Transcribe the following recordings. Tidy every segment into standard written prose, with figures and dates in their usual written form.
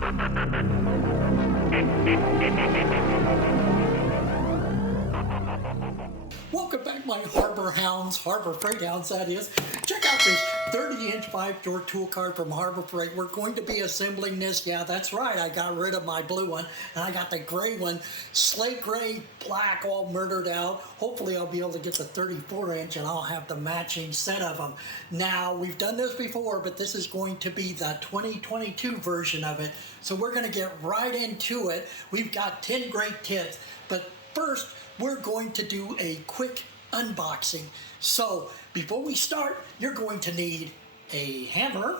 Welcome back, my Harbor Hounds, Harbor Freight Hounds, that is. Check out this 30-inch 5-door tool cart from Harbor Freight. We're going to be assembling this. Yeah, that's right. I got rid of my blue one, and I got the gray one, slate gray, black, all murdered out. Hopefully, I'll be able to get the 34-inch, and I'll have the matching set of them. Now, we've done this before, but this is going to be the 2022 version of it. So we're going to get right into it. We've got 10 great tips, but first, we're going to do a quick unboxing. So before we start, you're going to need a hammer.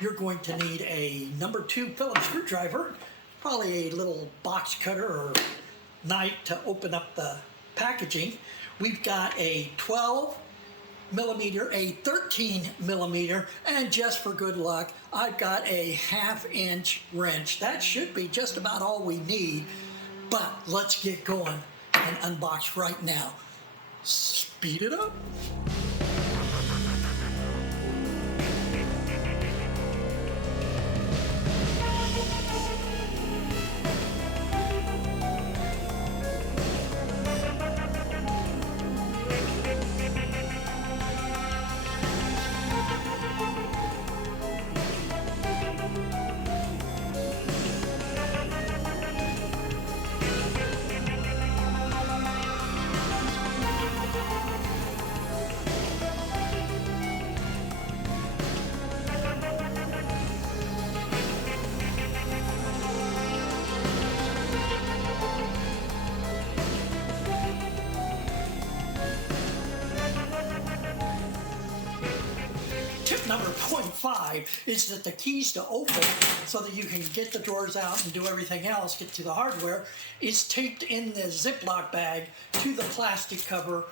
You're going to need a number 2 Phillips screwdriver, probably a little box cutter or knife to open up the packaging. We've got a 12 millimeter, a 13 millimeter, and just for good luck, I've got a 1/2-inch wrench. That should be just about all we need, but let's get going and unbox right now. Speed it up. Tip number 0.5 is that the keys to open, so that you can get the drawers out and do everything else, get to the hardware, is taped in the Ziploc bag to the plastic cover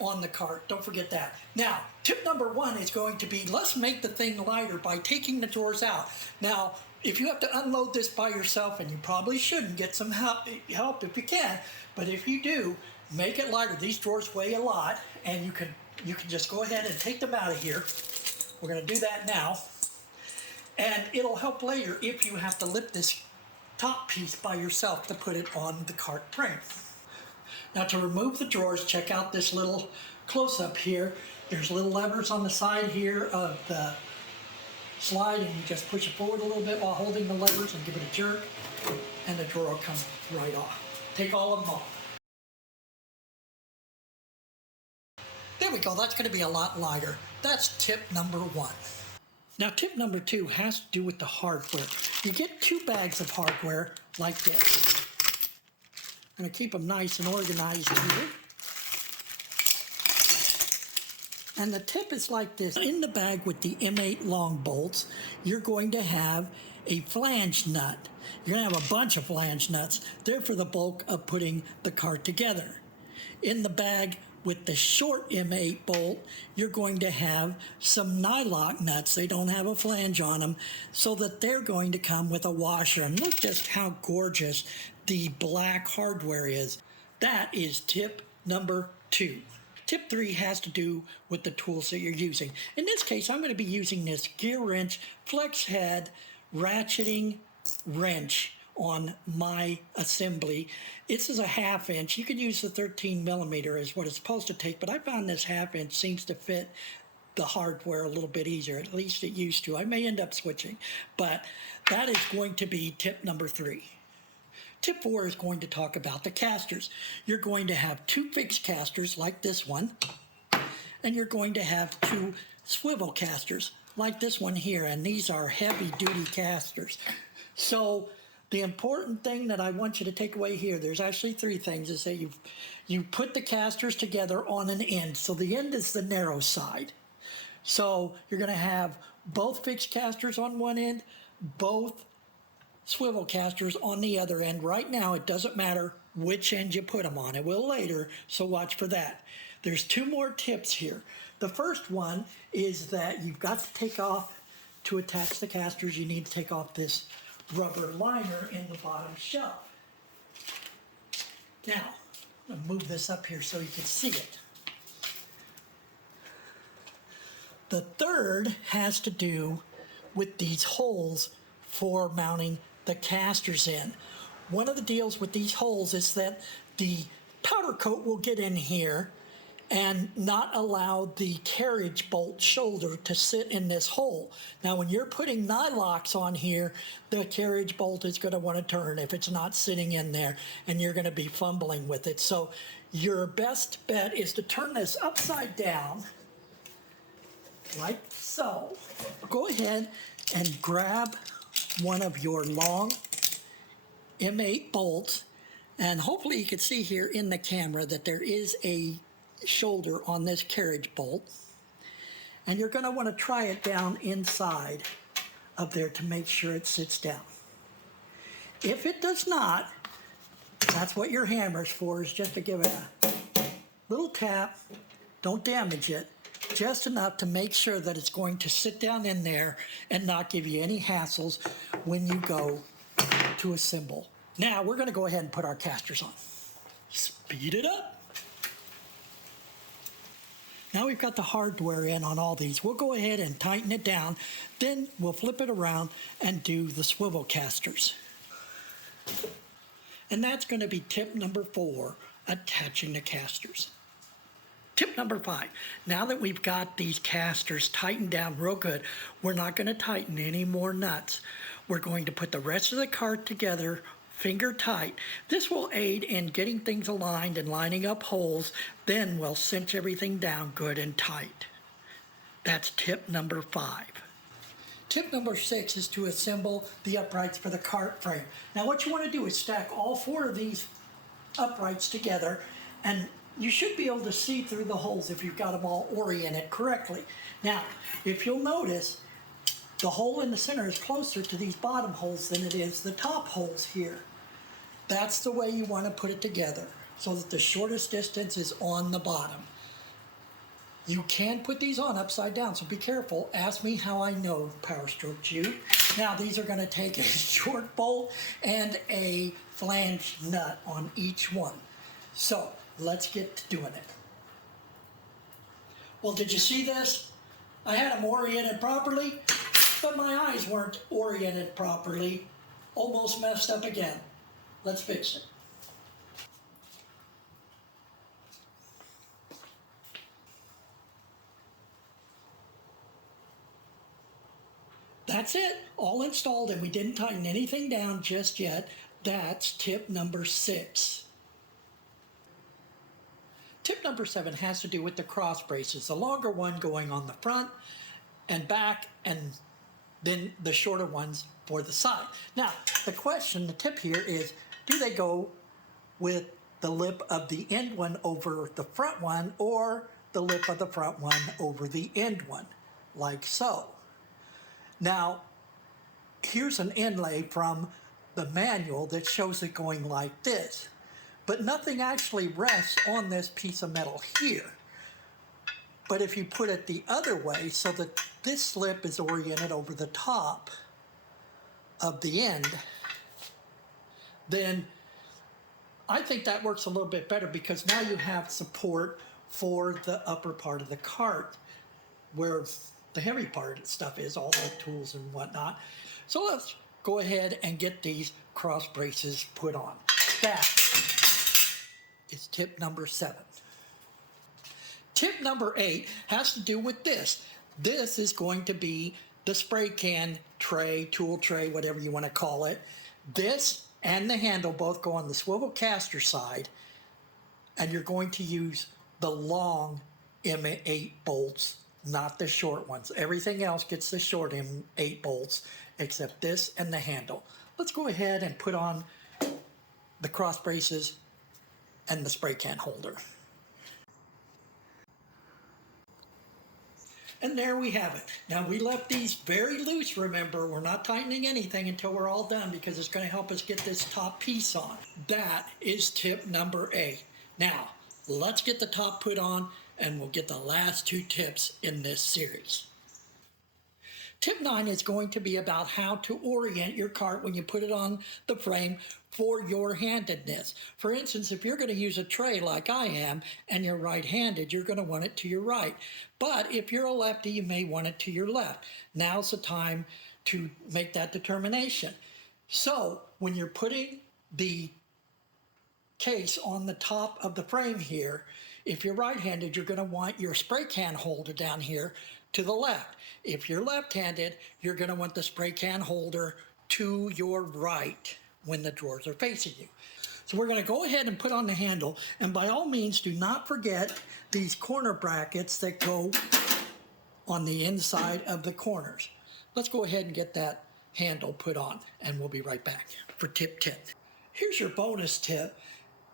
on the cart. Don't forget that. Now, tip number 1 is going to be, let's make the thing lighter by taking the drawers out. Now, if you have to unload this by yourself, and you probably shouldn't, get some help if you can, but if you do, make it lighter. These drawers weigh a lot, and you can just go ahead and take them out of here. We're going to do that now, and it'll help later if you have to lift this top piece by yourself to put it on the cart frame. Now, to remove the drawers, check out this little close-up here. There's little levers on the side here of the slide, and you just push it forward a little bit while holding the levers and give it a jerk, and the drawer will come right off. Take all of them off. There we go, that's going to be a lot lighter. That's tip number 1. Now, tip number 2 has to do with the hardware. You get 2 bags of hardware like this. I'm going to keep them nice and organized here. And the tip is like this. In the bag with the M8 long bolts, you're going to have a flange nut. You're going to have a bunch of flange nuts. They're for the bulk of putting the cart together. In the bag with the short M8 bolt, you're going to have some nylock nuts. They don't have a flange on them, so that they're going to come with a washer. And look just how gorgeous the black hardware is. That is tip number 2. Tip 3 has to do with the tools that you're using. In this case, I'm going to be using this GEARWRENCH flex head ratcheting wrench on my assembly. This is a 1/2-inch. You could use the 13 millimeter is what it's supposed to take, but I found this 1/2-inch seems to fit the hardware a little bit easier. At least it used to. I may end up switching, but that is going to be tip number 3. Tip 4 is going to talk about the casters. You're going to have 2 fixed casters like this one, and you're going to have 2 swivel casters like this one here, and these are heavy-duty casters. So the important thing that I want you to take away here, there's actually 3 things, is that you put the casters together on an end. So the end is the narrow side. So you're going to have both fixed casters on one end, both swivel casters on the other end. Right now, it doesn't matter which end you put them on. It will later, so watch for that. There's 2 more tips here. The first one is that you've got to take off, to attach the casters, you need to take off this rubber liner in the bottom shelf. Now, I'm going to move this up here so you can see it. The third has to do with these holes for mounting the casters in. One of the deals with these holes is that the powder coat will get in here and not allow the carriage bolt shoulder to sit in this hole. Now when you're putting nylocks on here, the carriage bolt is going to want to turn if it's not sitting in there, and you're going to be fumbling with it. So your best bet is to turn this upside down like so. Go ahead and grab one of your long M8 bolts, and hopefully you can see here in the camera that there is a shoulder on this carriage bolt, and you're going to want to try it down inside of there to make sure it sits down. If it does not, that's what your hammer's for, is just to give it a little tap. Don't damage it, just enough to make sure that it's going to sit down in there and not give you any hassles when you go to assemble. Now we're going to go ahead and put our casters on. Speed it up. Now we've got the hardware in on all these. We'll go ahead and tighten it down, then we'll flip it around and do the swivel casters. And that's going to be tip number 4, attaching the casters. Tip number 5, now that we've got these casters tightened down real good, we're not going to tighten any more nuts. We're going to put the rest of the cart together finger tight. This will aid in getting things aligned and lining up holes. Then we'll cinch everything down good and tight. That's tip number 5. Tip number 6 is to assemble the uprights for the cart frame. Now what you want to do is stack all 4 of these uprights together, and you should be able to see through the holes if you've got them all oriented correctly. Now, if you'll notice, the hole in the center is closer to these bottom holes than it is the top holes here. That's the way you want to put it together, so that the shortest distance is on the bottom. You can put these on upside down, so be careful. Ask me how I know, Power Stroke Jude. Now these are going to take a short bolt and a flange nut on each one. So let's get to doing it. Well, did you see this? I had them oriented properly, but my eyes weren't oriented properly. Almost messed up again. Let's fix it. That's it, all installed, and we didn't tighten anything down just yet. That's tip number 6. Tip number 7 has to do with the cross braces, the longer one going on the front and back, and then the shorter ones for the side. Now, the tip here is, do they go with the lip of the end one over the front one, or the lip of the front one over the end one, like so? Now, here's an inlay from the manual that shows it going like this, but nothing actually rests on this piece of metal here. But if you put it the other way, so that this slip is oriented over the top of the end, then I think that works a little bit better, because now you have support for the upper part of the cart, where the heavy part of stuff is, all the tools and whatnot. So let's go ahead and get these cross braces put on. That is tip number 7. Tip number 8 has to do with this. This is going to be the spray can tray, tool tray, whatever you want to call it. This and the handle both go on the swivel caster side, and you're going to use the long M8 bolts, not the short ones. Everything else gets the short M8 bolts except this and the handle. Let's go ahead and put on the cross braces and the spray can holder. And there we have it. Now, we left these very loose, remember. We're not tightening anything until we're all done, because it's going to help us get this top piece on. That is tip number 8. Now, let's get the top put on, and we'll get the last 2 tips in this series. Tip 9 is going to be about how to orient your cart when you put it on the frame for your handedness. For instance, if you're going to use a tray like I am and you're right-handed, you're going to want it to your right. But if you're a lefty, you may want it to your left. Now's the time to make that determination. So when you're putting the case on the top of the frame here, if you're right-handed, you're going to want your spray can holder down here to the left. If you're left-handed, you're going to want the spray can holder to your right when the drawers are facing you. So we're going to go ahead and put on the handle, and by all means do not forget these corner brackets that go on the inside of the corners. Let's go ahead and get that handle put on, and we'll be right back for tip 10. Here's your bonus tip.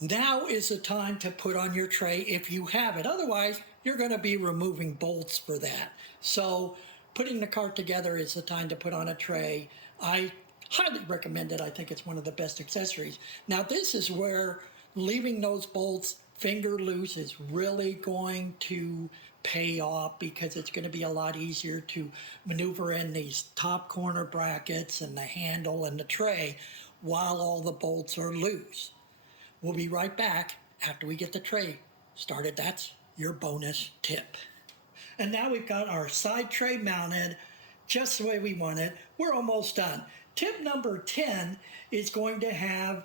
Now is the time to put on your tray if you have it. Otherwise, you're going to be removing bolts for that. So putting the cart together is the time to put on a tray. I highly recommend it. I think it's one of the best accessories. Now this is where leaving those bolts finger loose is really going to pay off, because it's going to be a lot easier to maneuver in these top corner brackets and the handle and the tray while all the bolts are loose. We'll be right back after we get the tray started. That's your bonus tip. And now we've got our side tray mounted just the way we want it. We're almost done. Tip number 10 is going to have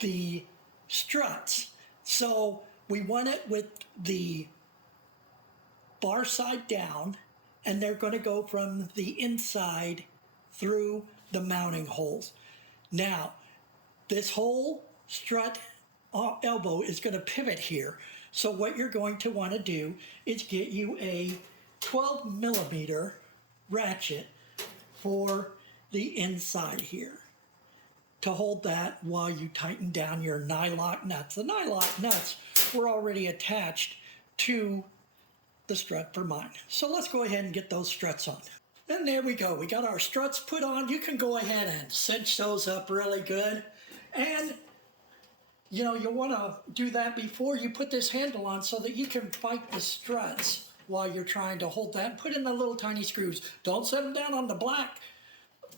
the struts. So we want it with the bar side down, and they're going to go from the inside through the mounting holes. Now, this whole strut elbow is going to pivot here. So what you're going to want to do is get you a 12 millimeter ratchet for the inside here to hold that while you tighten down your nylock nuts. The nylock nuts were already attached to the strut for mine. So let's go ahead and get those struts on. And there we go. We got our struts put on. You can go ahead and cinch those up really good. And you know, you want to do that before you put this handle on so that you can fight the struts while you're trying to hold that. Put in the little tiny screws. Don't set them down on the black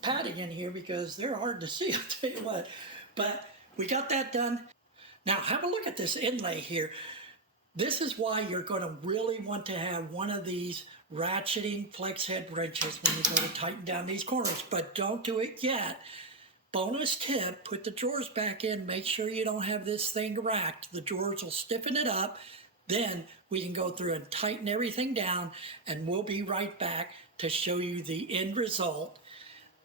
padding in here because they're hard to see, I'll tell you what. But we got that done. Now have a look at this inlay here. This is why you're going to really want to have one of these ratcheting flex head wrenches when you go to tighten down these corners. But don't do it yet. Bonus tip, put the drawers back in. Make sure you don't have this thing racked. The drawers will stiffen it up. Then we can go through and tighten everything down, and we'll be right back to show you the end result.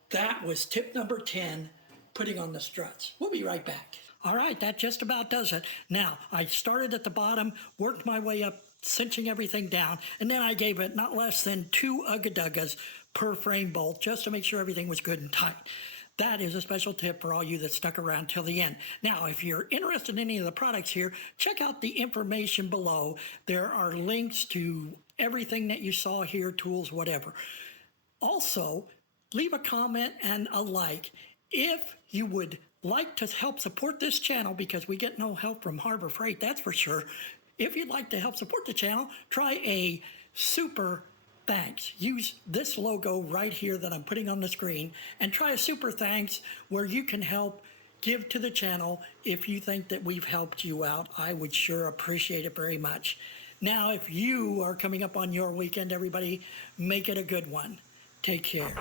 That was tip number 10, putting on the struts. We'll be right back. All right, that just about does it. Now, I started at the bottom, worked my way up, cinching everything down, and then I gave it not less than 2 ugga-duggas per frame bolt just to make sure everything was good and tight. That is a special tip for all you that stuck around till the end. Now, if you're interested in any of the products here, check out the information below. There are links to everything that you saw here, tools, whatever. Also, leave a comment and a like. If you would like to help support this channel, because we get no help from Harbor Freight, that's for sure. If you'd like to help support the channel, try a super thanks. Use this logo right here that I'm putting on the screen and try a super thanks where you can help give to the channel if you think that we've helped you out. I would sure appreciate it very much. Now, if you are coming up on your weekend, everybody, make it a good one. Take care.